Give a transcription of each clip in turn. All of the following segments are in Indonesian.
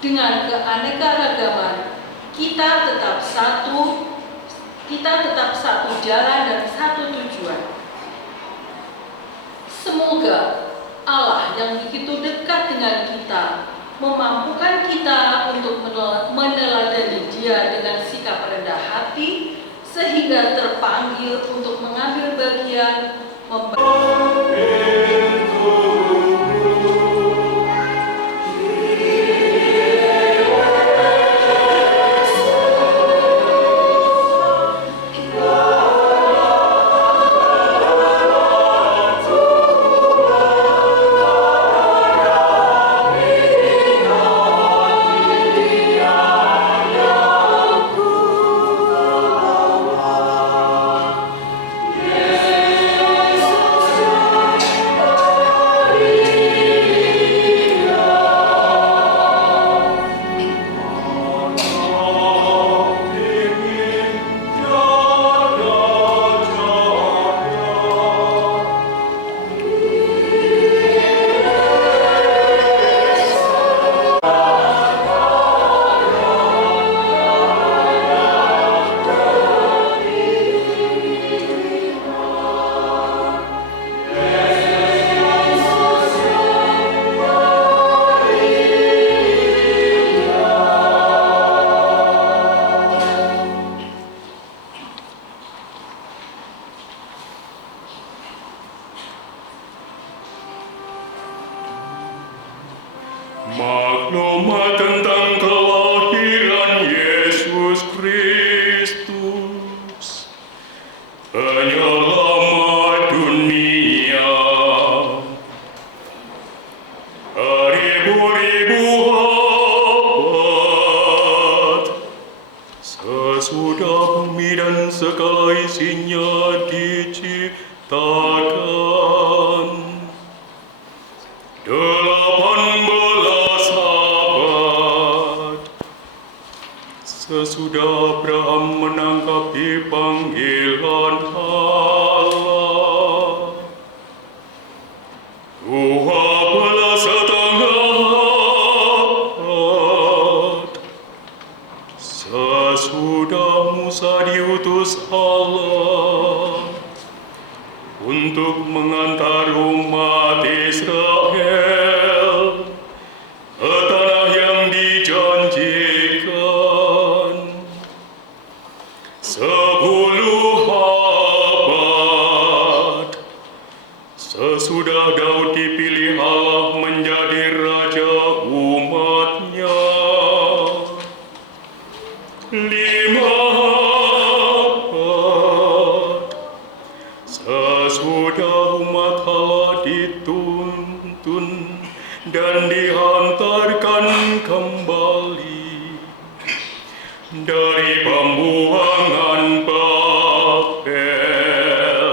Dengan keanekaragaman, kita tetap satu jalan dan satu tujuan. Semoga Allah yang begitu dekat dengan kita memampukan kita untuk meneladani Dia dengan sikap rendah hati, sehingga terpanggil untuk mengambil bagian maklumat tentang kelahiran Yesus Kristus, penyelamat dunia. Ribu-ribu abad sesudah bumi dan segala isinya diciptakan, 18 abad sesudah Abraham menanggapi panggilan Allah, 12,5 abad sesudah Musa diutus Allah untuk mengantar umat Israel ke tanah yang dijanjikan, 10 abad sesudah Daud dipilih Allah menjadi raja umatnya, 5 abad sesudah umat Allah dituntun dan dihantarkan kembali dari pembuangan Babel,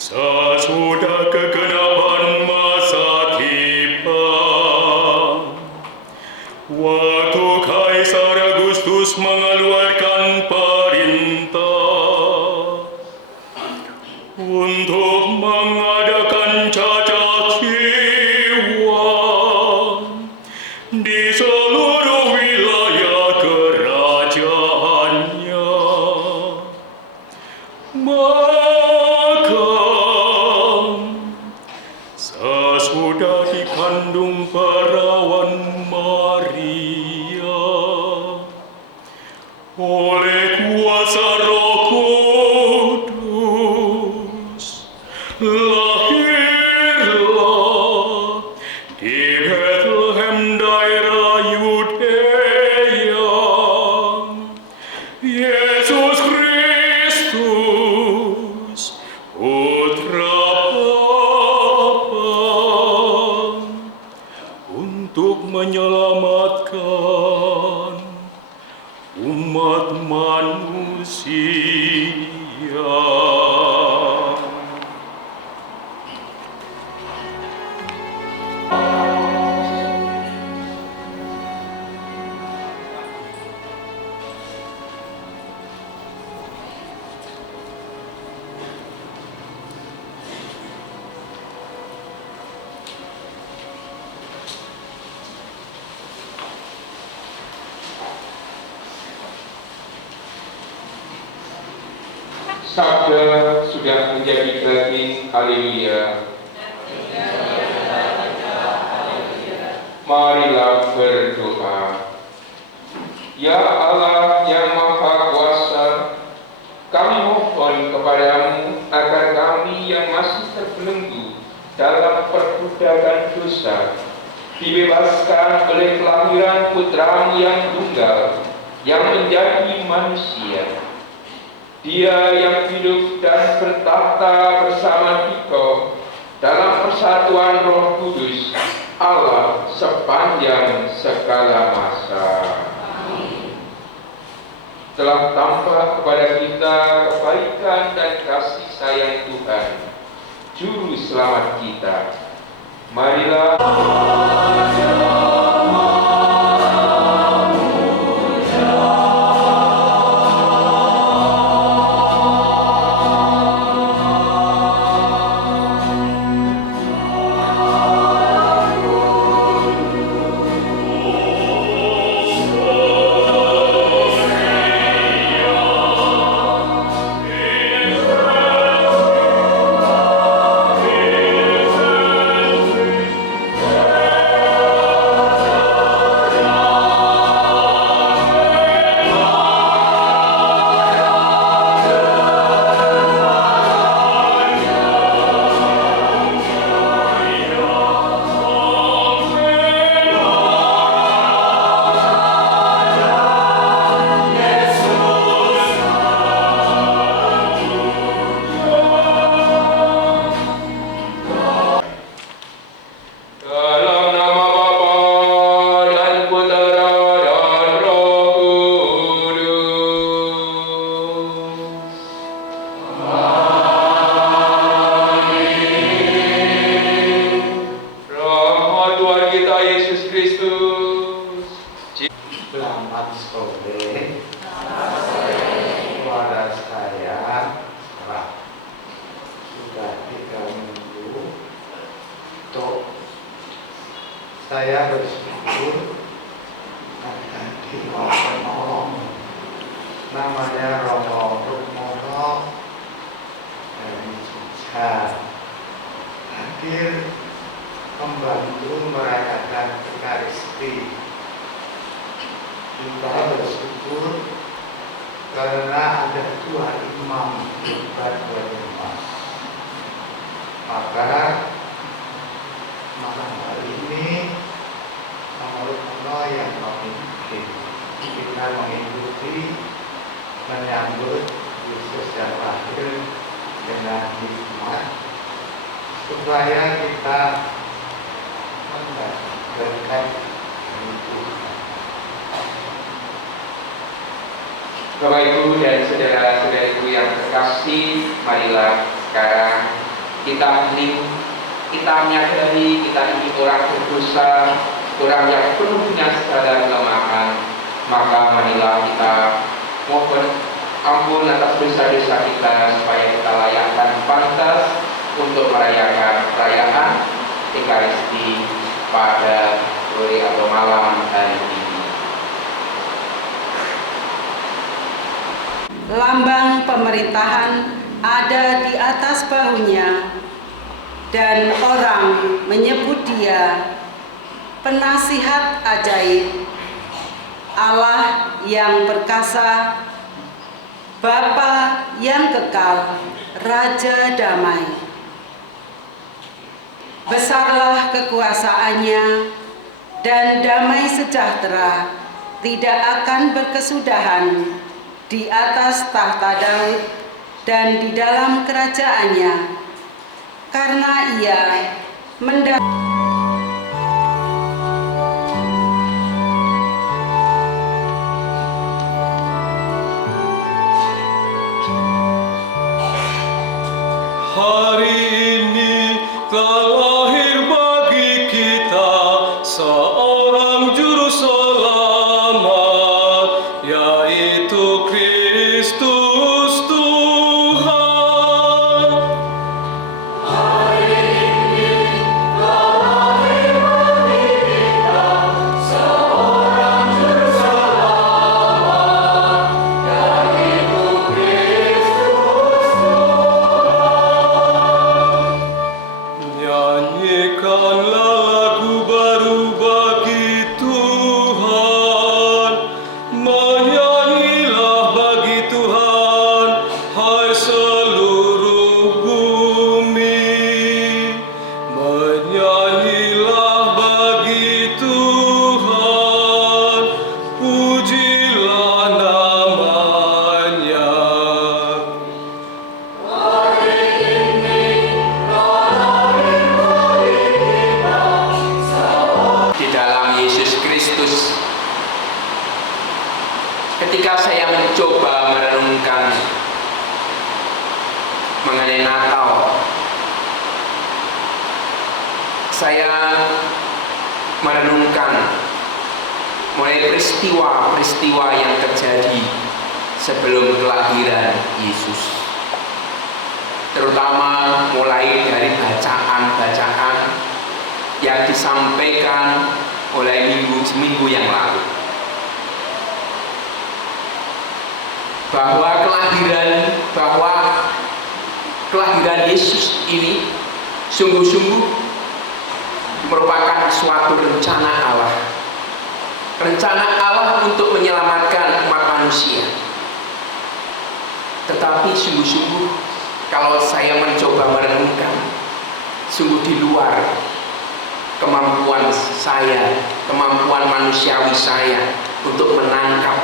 sesudah kegenapan masa tiba, waktu Kaisar Agustus mengeluarkan perintah untuk mengadakan cacat hewan di seluruh wilayah kerajaannya, maka sesudah dikandung perawan Maria oleh kuasa Roh Kudus, lahirlah di Bethlehem daerah Yudea Yesus Kristus, Sabda sudah menjadi daging, haleluya. Marilah berdoa. Ya Allah yang Maha Kuasa, kami mohon kepadamu agar kami yang masih terbelenggu dalam perbudakan dosa dibebaskan oleh kelahiran Putramu yang tunggal, yang menjadi manusia. Dia yang hidup dan bertahta bersama Dikau dalam persatuan Roh Kudus, Allah sepanjang segala masa. Telah tampak kepada kita kebaikan dan kasih sayang Tuhan, Juru Selamat kita. Marilah Selamat sore. Suara saya keras. Sudah 3 minggu. Saya bersyukur akan dinolong. Namanya Romo Rukmono dari Jogja. Hadir membantu merayakan Ekaristi. Kita bersyukur karena ada 2 imam debat berjemaah. Maka malam hari ini menurut Allah yang memimpin, kita mengikuti menyambut Yesus yang lahir dengan hikmat supaya kita mendapatkan hidup. Bapak Ibu dan saudara-saudariku yang terkasih, marilah sekarang kita menyadari kita ini orang berdosa, orang yang penuh dengan segala kelemahan. Maka marilah kita mohon ampun atas dosa-dosa kita supaya kita layak dan pantas untuk merayakan perayaan Ekaristi pada sore atau malam hari ini. Lambang pemerintahan ada di atas bahunya, dan orang menyebut dia penasihat ajaib, Allah yang perkasa, Bapa yang kekal, Raja damai. Besarlah kekuasaannya, dan damai sejahtera tidak akan berkesudahan di atas tahta Daud dan di dalam kerajaannya, karena ia Hari ini telah lahir bagi kita seorang juru selamat, yaitu Kristus Tuhan. Hari ini telah lahir bagi kita seorang juru selamat, yaitu Kristus Tuhan. mengenai Natal, saya merenungkan mulai peristiwa-peristiwa yang terjadi sebelum kelahiran Yesus, terutama mulai dari bacaan-bacaan yang disampaikan oleh seminggu yang lalu, bahwa kelahiran Yesus ini sungguh-sungguh merupakan suatu rencana Allah. Rencana Allah untuk menyelamatkan umat manusia. Tetapi sungguh-sungguh kalau saya mencoba merenungkan, sungguh di luar kemampuan saya, kemampuan manusiawi saya untuk menangkap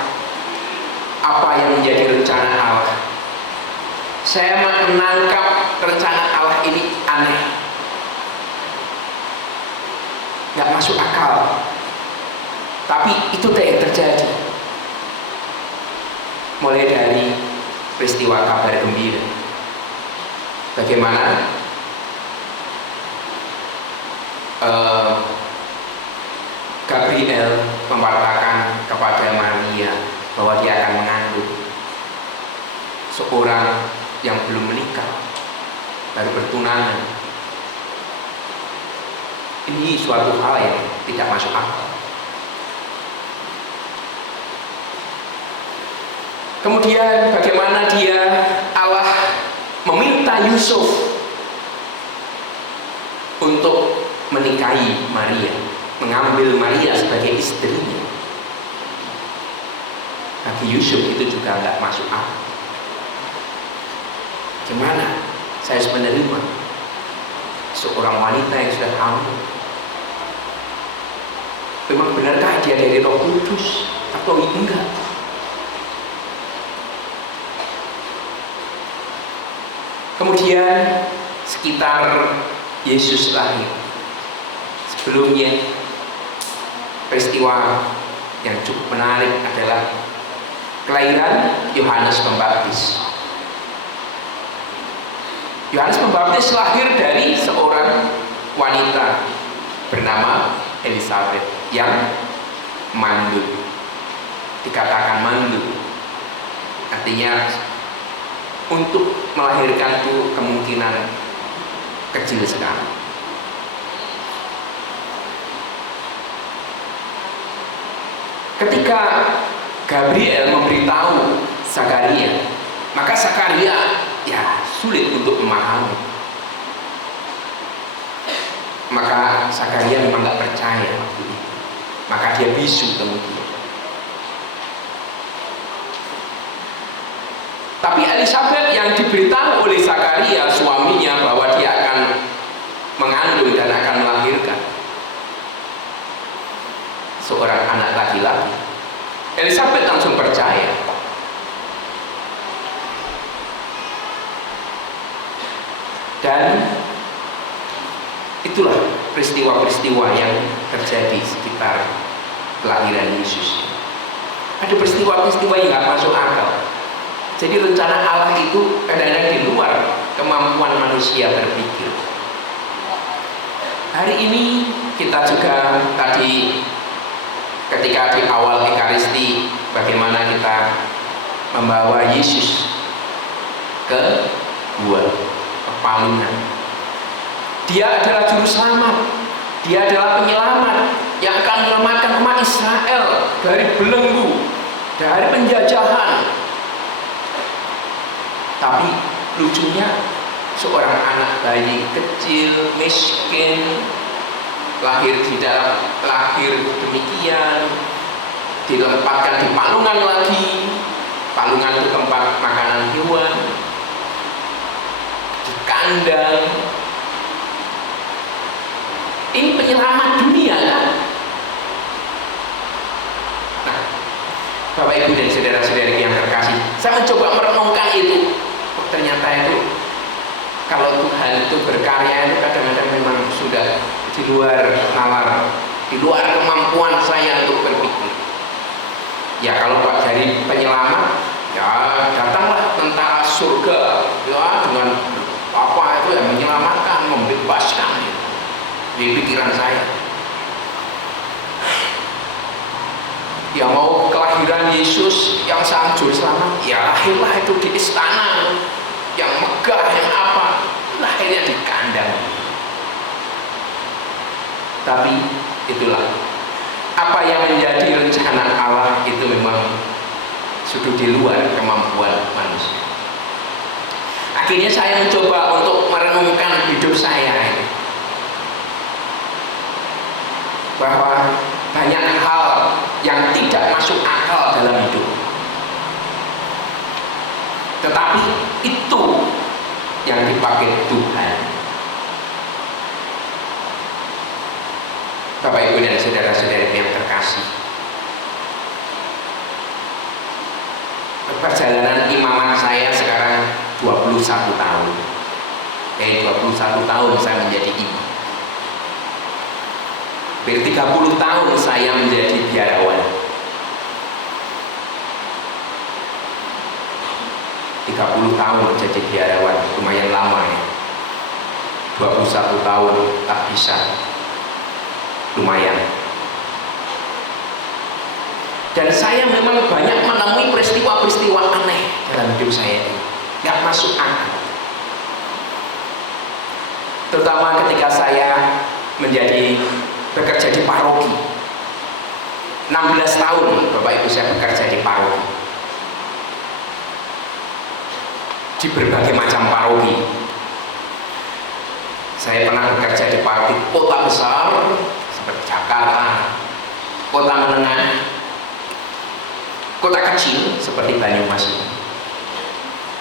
apa yang menjadi rencana Allah. Saya menangkap rencana Allah ini aneh, nggak masuk akal. Tapi itu yang terjadi. Mulai dari peristiwa kabar gembira, bagaimana Gabriel memberitakan kepada Maria bahwa dia akan mengandung seorang yang belum menikah, baru bertunangan. Ini suatu hal yang tidak masuk akal. Kemudian bagaimana Allah meminta Yusuf untuk menikahi Maria, mengambil Maria sebagai istrinya. Bagi Yusuf itu juga nggak masuk akal. Gimana saya harus menerima seorang wanita yang sudah hamil? Memang benarkah dia dari Roh Kudus atau enggak? Kemudian sekitar Yesus lahir, sebelumnya peristiwa yang cukup menarik adalah kelahiran Yohanes Pembaptis. Yohanes Pembaptis lahir dari seorang wanita bernama Elizabeth yang mandul. Dikatakan mandul, artinya untuk melahirkan itu kemungkinan kecil sekali. Ketika Gabriel memberitahu Zakaria, maka Zakaria sulit untuk memahami. Maka Zakaria memang nggak percaya, maka dia bisu kemudian. Tapi Elizabeth yang diberitahu oleh Zakaria suaminya bahwa dia akan mengandung dan akan melahirkan seorang anak laki-laki, Elizabeth langsung percaya. Dan itulah peristiwa-peristiwa yang terjadi sekitar kelahiran Yesus. Ada peristiwa-peristiwa yang nggak masuk akal. Jadi rencana Allah itu kadang-kadang di luar kemampuan manusia berpikir. Hari ini kita juga tadi ketika di awal Ekaristi, bagaimana kita membawa Yesus ke gua, ke palungan. Dia adalah juru selamat, dia adalah penyelamat yang akan menyelamatkan umat Israel dari belenggu, dari penjajahan. Tapi lucunya seorang anak bayi kecil, miskin, lahir demikian, dilempatkan di palungan lagi. Palungan itu tempat makanan hewan, di kandang. Ini penyelamat dunia kan? Nah, Bapak Ibu dan saudara-saudari yang terkasih, saya mencoba merenungkan itu. Ternyata itu kalau Tuhan itu berkarya itu kadang-kadang memang sudah di luar nalar, di luar kemampuan saya untuk berpikir. Ya kalau dari penyelamat, ya datanglah tentara surga ya dengan di pikiran saya. Ya mau kelahiran Yesus yang sang juru selamat, ya lahirlah itu di istana yang megah, yang apa, lahirnya di kandang. Tapi itulah apa yang menjadi rencana Allah itu memang sudah di luar kemampuan manusia. Akhirnya saya mencoba untuk merenungkan hidup saya ini, bahwa banyak hal yang tidak masuk akal dalam hidup, tetapi itu yang dipakai Tuhan. Bapak Ibu dan saudara-saudari yang terkasih, perjalanan imamat saya sekarang 21 tahun. Dari 21 tahun saya menjadi imam. Hampir 30 tahun saya menjadi biarawan. 30 tahun menjadi biarawan, lumayan lama ya. 21 tahun tak bisa, lumayan. Dan saya memang banyak menemui peristiwa-peristiwa aneh dalam hidup saya ini, gak masuk akal. Terutama ketika saya bekerja di paroki. 16 tahun Bapak Ibu saya bekerja di paroki, di berbagai macam paroki. Saya pernah bekerja di paroki kota besar seperti Jakarta, kota menengah, kota kecil seperti Banyumas.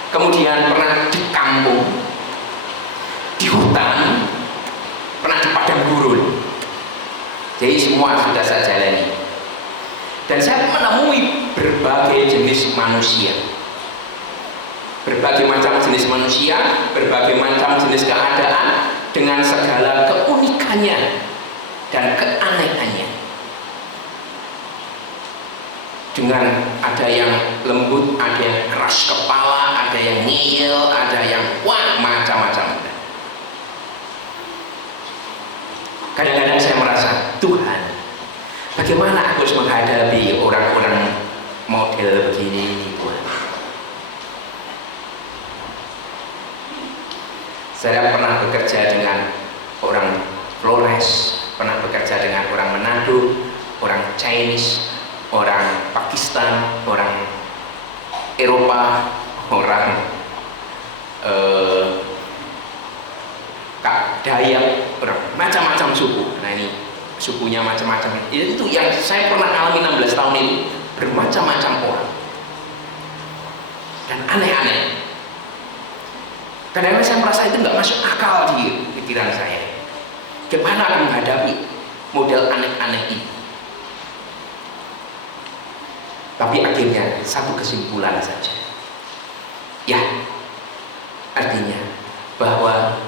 Kemudian pernah di kampung, di hutan, pernah di padang gurun. Jadi semua sudah saya jalani. Dan saya menemui berbagai jenis manusia, berbagai macam jenis manusia, berbagai macam jenis keadaan, dengan segala keunikannya dan keanehannya. Dengan ada yang lembut, ada yang keras kepala, ada yang ngeyel, ada yang wah macam-macam. Kadang-kadang saya merasa, Tuhan, bagaimana aku harus menghadapi orang-orang model begini, Tuhan? Saya pernah bekerja dengan orang Flores, pernah bekerja dengan orang Manado, orang Chinese, orang Pakistan, orang Eropa, orang Dayak, orang macam-macam suku. Nah ini sukunya macam-macam. Itu yang saya pernah alami 16 tahun ini, bermacam-macam orang dan aneh-aneh. Kadang-kadang saya merasa itu nggak masuk akal di pikiran saya. Gimana aku menghadapi model aneh-aneh ini? Tapi akhirnya satu kesimpulan saja. Ya, artinya bahwa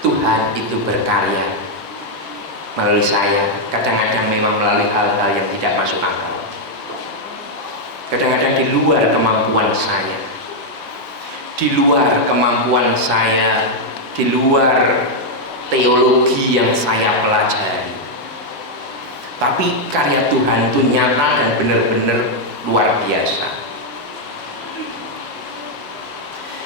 Tuhan itu berkarya melalui saya. Kadang-kadang memang melalui hal-hal yang tidak masuk akal. Kadang-kadang di luar kemampuan saya. Di luar kemampuan saya, di luar teologi yang saya pelajari. Tapi karya Tuhan itu nyata dan benar-benar luar biasa.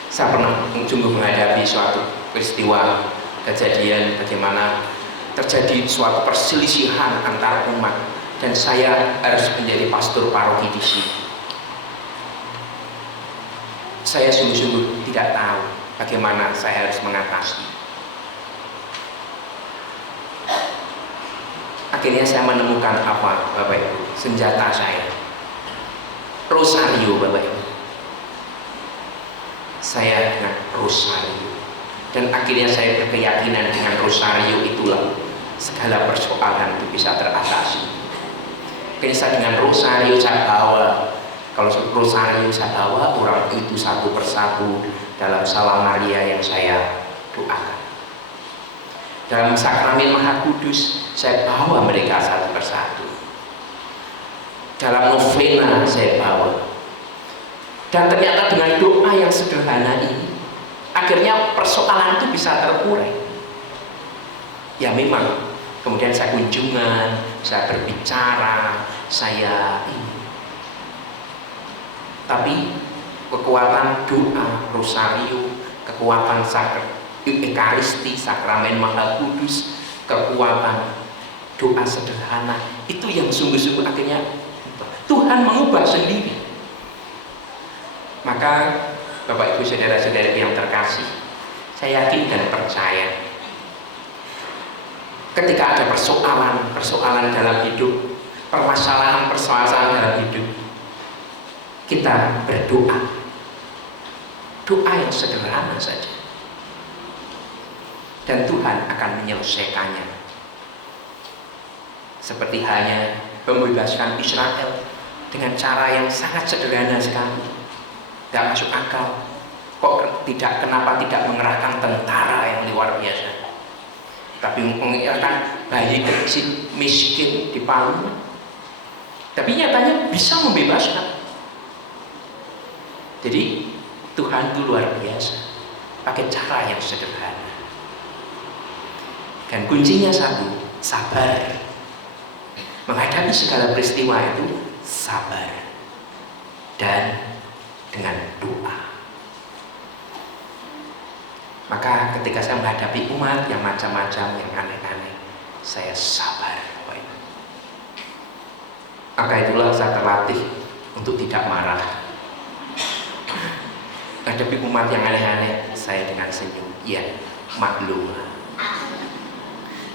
Saya pernah sungguh menghadapi suatu peristiwa kejadian bagaimana terjadi suatu perselisihan antar umat, dan saya harus menjadi pastor paroki di sini. Saya sungguh-sungguh tidak tahu bagaimana saya harus mengatasi. Akhirnya saya menemukan apa, Bapak Ibu? Senjata saya, rosario, Bapak Ibu. Saya dengan rosario, dan akhirnya saya berkeyakinan dengan rosario itulah segala persoalan itu bisa teratasi. Akhirnya saya dengan rosario saya bawa. Kalau rosario saya bawa orang itu satu persatu dalam Salam Maria yang saya doakan. Dalam sakramen Maha Kudus saya bawa mereka satu persatu. Dalam novena saya bawa. Dan ternyata dengan doa yang sederhana ini, akhirnya persoalan itu bisa terurai. Ya memang Kemudian saya kunjungan, saya berbicara, saya ini. Tapi kekuatan doa, rosario, kekuatan Ekaristi, sakramen Maha Kudus, kekuatan doa sederhana, itu yang sungguh-sungguh akhirnya Tuhan mengubah sendiri. Maka Bapak Ibu saudara-saudara yang terkasih, saya yakin dan percaya ketika ada persoalan dalam hidup, permasalahan dalam hidup, kita berdoa, doa yang sederhana saja, dan Tuhan akan menyelesaikannya. Seperti hanya membebaskan Israel dengan cara yang sangat sederhana sekali, tidak masuk akal. Kenapa tidak mengerahkan tentara yang luar biasa, tapi mengerahkan bayi kecil miskin di Palu, tapi nyatanya bisa membebaskan. Jadi Tuhan itu luar biasa, pakai cara yang sederhana. Dan kuncinya satu, sabar. Menghadapi segala peristiwa itu sabar dan dengan doa. Maka ketika saya menghadapi umat yang macam-macam, yang aneh-aneh, saya sabar. Maka itulah saya terlatih untuk tidak marah. Menghadapi umat yang aneh-aneh, saya dengan senyum, ya maklum.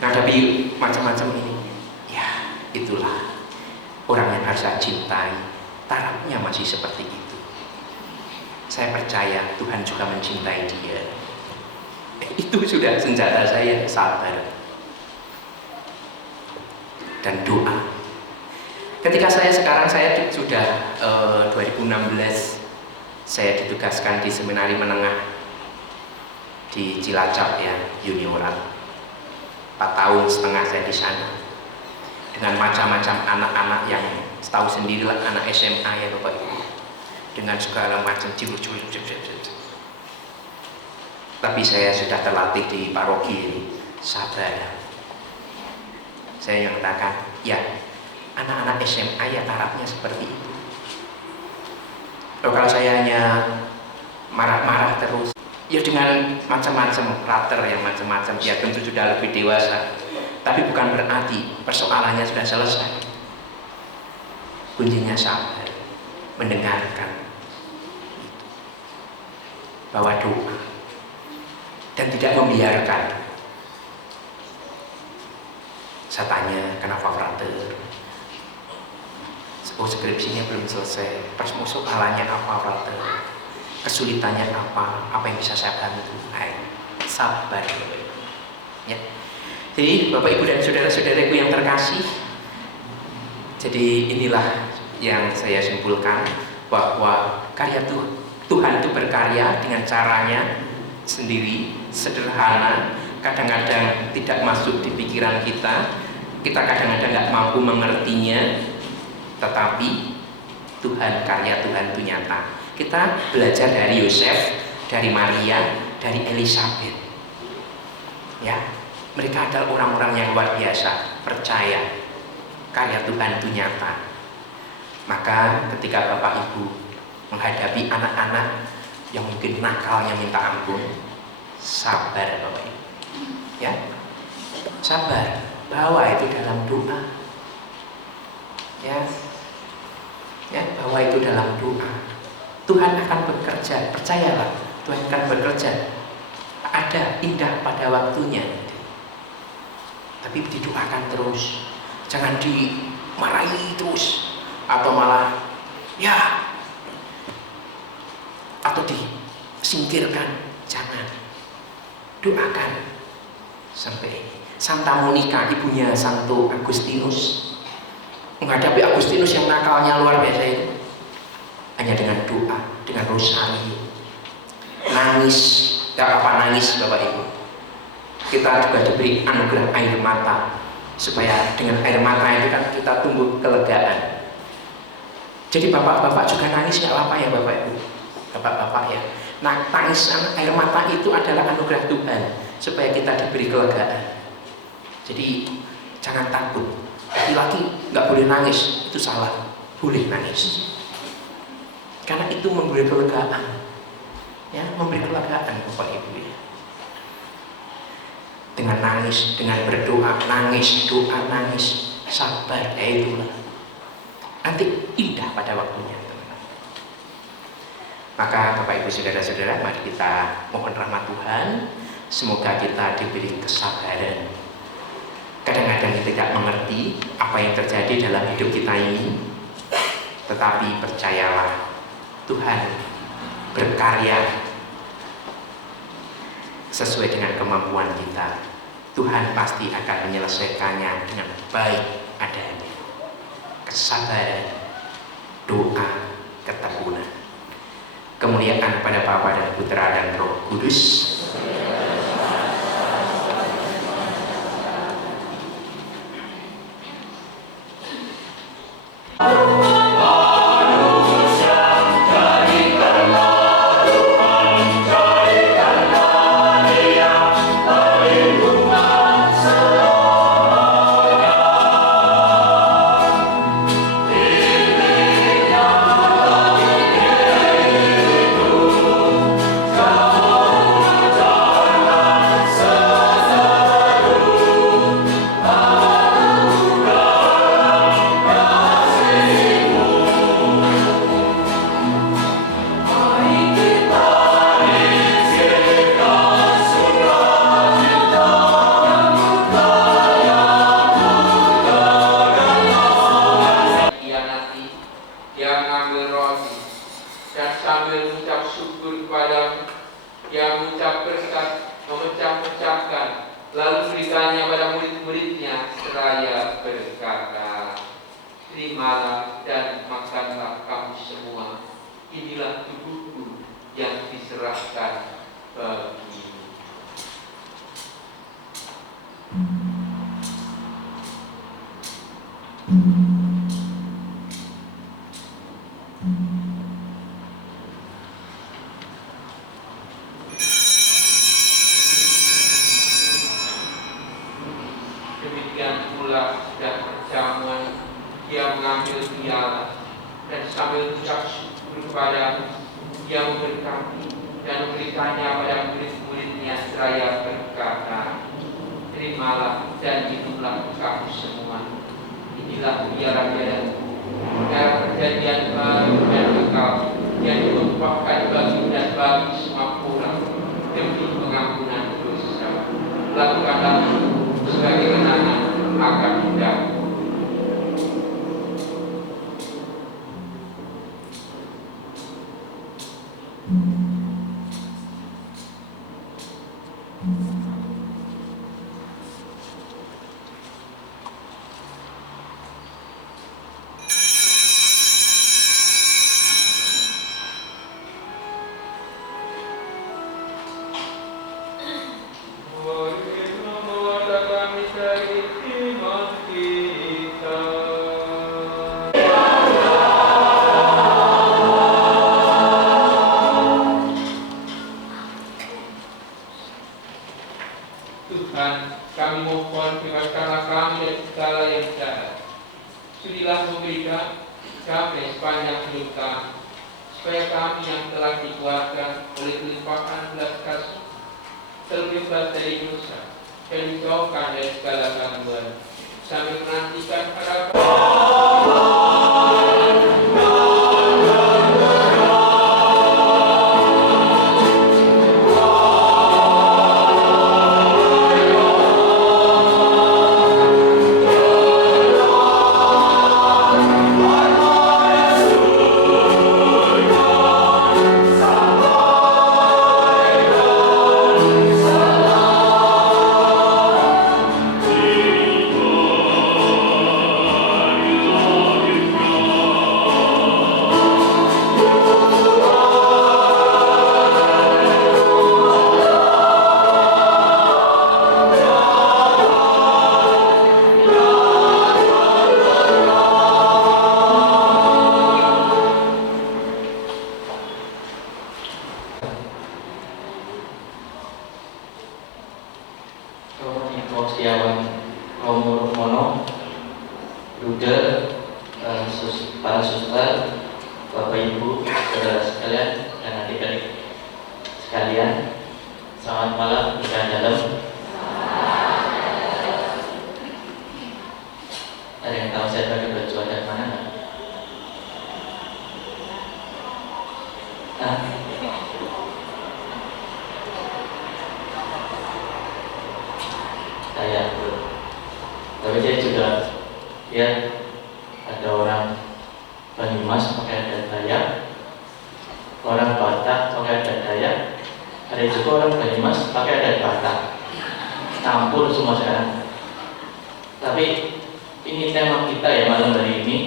Menghadapi macam-macam ini, ya itulah orang yang harus saya cintai, tarafnya masih seperti itu. Saya percaya Tuhan juga mencintai dia. Itu sudah senjata saya, sabar dan doa. Ketika saya sudah 2016, saya ditugaskan di seminari menengah di Cilacap ya, Junioran. 4 tahun setengah saya di sana dengan macam-macam anak-anak yang tahu sendirilah, anak SMA ya Bapak Ibu, dengan segala macam ciri-ciri. Tapi saya sudah terlatih di paroki ini, sabar. Saya mengatakan, ya anak-anak SMA ya tarafnya seperti itu. Kalau saya hanya marah-marah terus, ya dengan macam-macam karakter yang macam-macam, ya tentu sudah lebih dewasa. Tapi bukan berarti persoalannya sudah selesai. Kuncinya sabar, mendengarkan, bawa doa, dan tidak membiarkan. Saya tanya, kenapa frater? Oh, skripsinya belum selesai. Persoalannya apa frater? Kesulitannya apa? Apa yang bisa saya bantu? Sabar, ya. Jadi Bapak Ibu dan saudara-saudaraku yang terkasih, jadi inilah yang saya simpulkan, bahwa karya Tuhan itu berkarya dengan caranya sendiri, sederhana, kadang-kadang tidak masuk di pikiran kita kadang-kadang nggak mampu mengertinya, tetapi karya Tuhan itu nyata. Kita belajar dari Yosef, dari Maria, dari Elizabeth, ya, mereka adalah orang-orang yang luar biasa, percaya karya Tuhan itu nyata. Maka ketika Bapak Ibu menghadapi anak-anak yang mungkin nakalnya minta ampun, sabar Bapak Ibu, ya, sabar, bawa itu dalam doa, ya, bawa itu dalam doa. Tuhan akan bekerja, percayalah, Tuhan akan bekerja. Ada indah pada waktunya, tapi didoakan terus, jangan dimarahi terus, atau malah ya, atau disingkirkan, jangan. Doakan. Sampai Santa Monica, ibunya Santo Agustinus, menghadapi Agustinus yang nakalnya luar biasa itu, hanya dengan doa, dengan rosario, nangis. Tidak apa nangis Bapak Ibu, kita juga diberi anugerah air mata, supaya dengan air mata itu kan kita tumbuh kelegaan. Jadi bapak-bapak juga nangis nggak apa ya Bapak Ibu, bapak-bapak ya. Nah, tangis air mata itu adalah anugerah Tuhan supaya kita diberi kelegaan. Jadi Jangan takut. Laki-laki nggak boleh nangis, itu salah. Boleh nangis. Karena itu memberi kelegaan. Ya, memberi kelegaan Bapak Ibu ya. Dengan nangis, dengan berdoa, nangis, doa, nangis, sabar, ya itulah. Nanti indah pada waktunya, teman-teman. Maka Bapak Ibu Saudara-saudara, mari kita mohon rahmat Tuhan. Semoga kita diberi kesabaran. Kadang-kadang kita tidak mengerti apa yang terjadi dalam hidup kita ini, tetapi percayalah, Tuhan berkarya sesuai dengan kemampuan kita. Tuhan pasti akan menyelesaikannya dengan baik adanya. Kesabaran, doa, ketekunan. Kemuliaan pada Bapa dan Putra dan Roh Kudus. Terimalah dan makanlah kamu semua. Inilah tubuhku yang diserahkan bagimu. Demikian pula sudah perjamuan, dia mengambil piala dan sambil mengucap syukur kepada dia memberkati dan memberikannya pada murid-muridnya seraya berkata, terimalah dan minumlah kamu semua. Inilah darah perjanjian baru dan kekal yang ditumpahkan bagi dan bagi semua orang demi pengampunan dosa. Lakukanlah sebagai kenangan akan tidakmu. Tuhan, kami mohon bebaskanlah kami dari segala yang jahat. Sudilah memberikan kami sepanjang hidup kami, supaya kami yang telah dikeluarkan oleh kelimpahan belas kasih terbebas dari dosa dan dijauhkan dari segala gangguan, sambil menantikan harapan. Romo Mono, Bruder, para suster, Bapak Ibu, saudara sekalian, dan adik-adik sekalian, selamat malam di dalam. Ada yang tahu saya pakai baju adat mana nggak? Hah? Saya, tapi saya juga lihat ada orang Banyumas pakai adat Dayak, orang Batak pakai adat Dayak, ada juga orang Banyumas pakai adat Batak, campur semua sekarang. Tapi ini tema kita ya malam hari ini,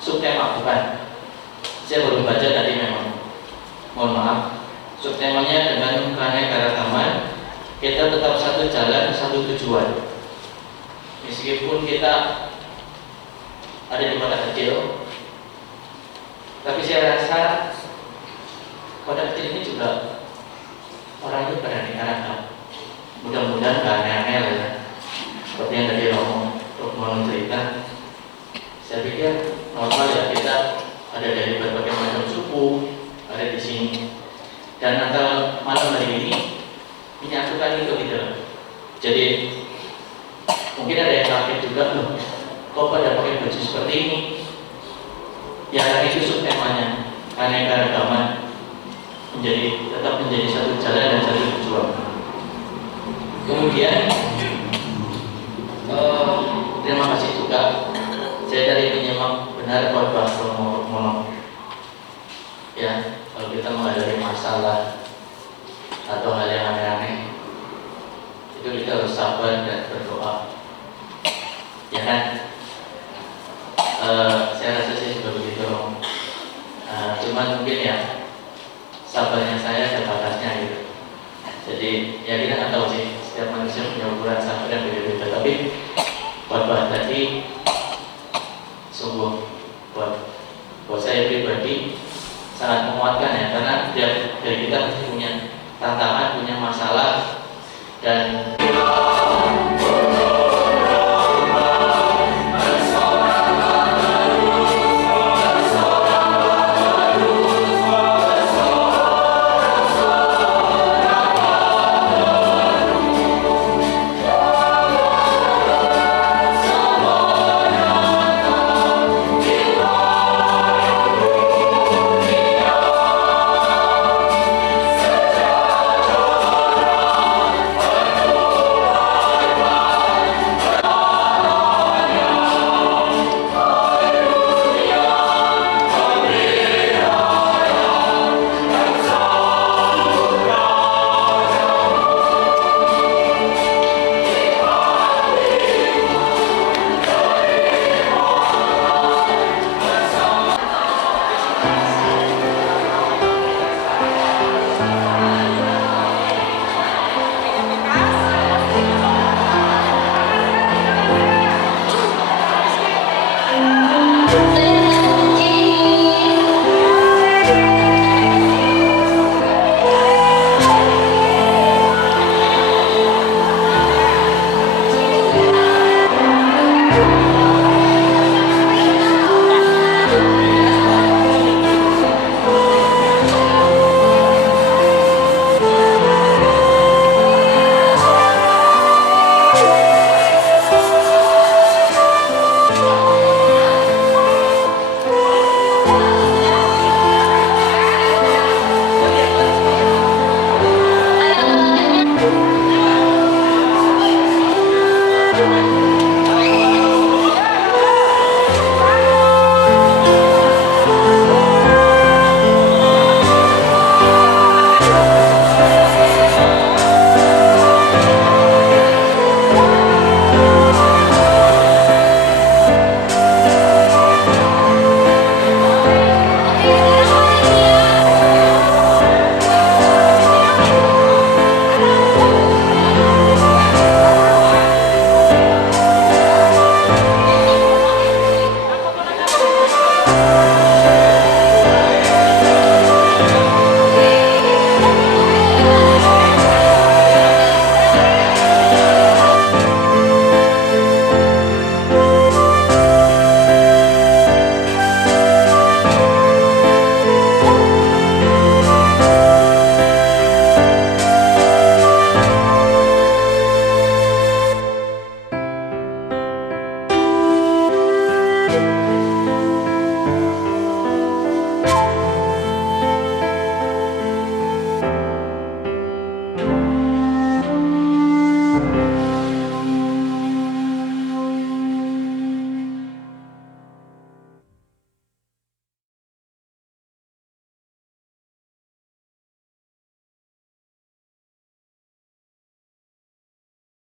subtema bukan. Saya baru baca tadi memang, mohon maaf. Subtemanya dengan keanekaragaman, kita tetap satu jalan, satu tujuan. Meskipun kita ada di kota kecil, tapi saya rasa kota kecil ini juga orangnya beraneka ragam. Mudah-mudahan gak aneh-aneh lah ya. Seperti yang tadi Romo cerita, saya pikir normal ya, kita ada dari berbagai macam suku ada di sini. Dan antara malam hari ini menyatukan itu gitu loh. Jadi mungkin ada yang kaget juga loh, kok pada pakai baju seperti ini? Ya karena itu subtemanya, keanekaragaman tetap menjadi satu jalan dan satu tujuan. Kemudian terima kasih juga saya tadi menyimak benar khotbah Romo Mono. Ya, kalau kita menghadapi masalah atau hal yang aneh-aneh, itu kita harus sabar dan berdoa. Ya kan? Saya rasa saya juga begitu. Cuman mungkin ya sabarnya saya ada batasnya gitu. Jadi ya kita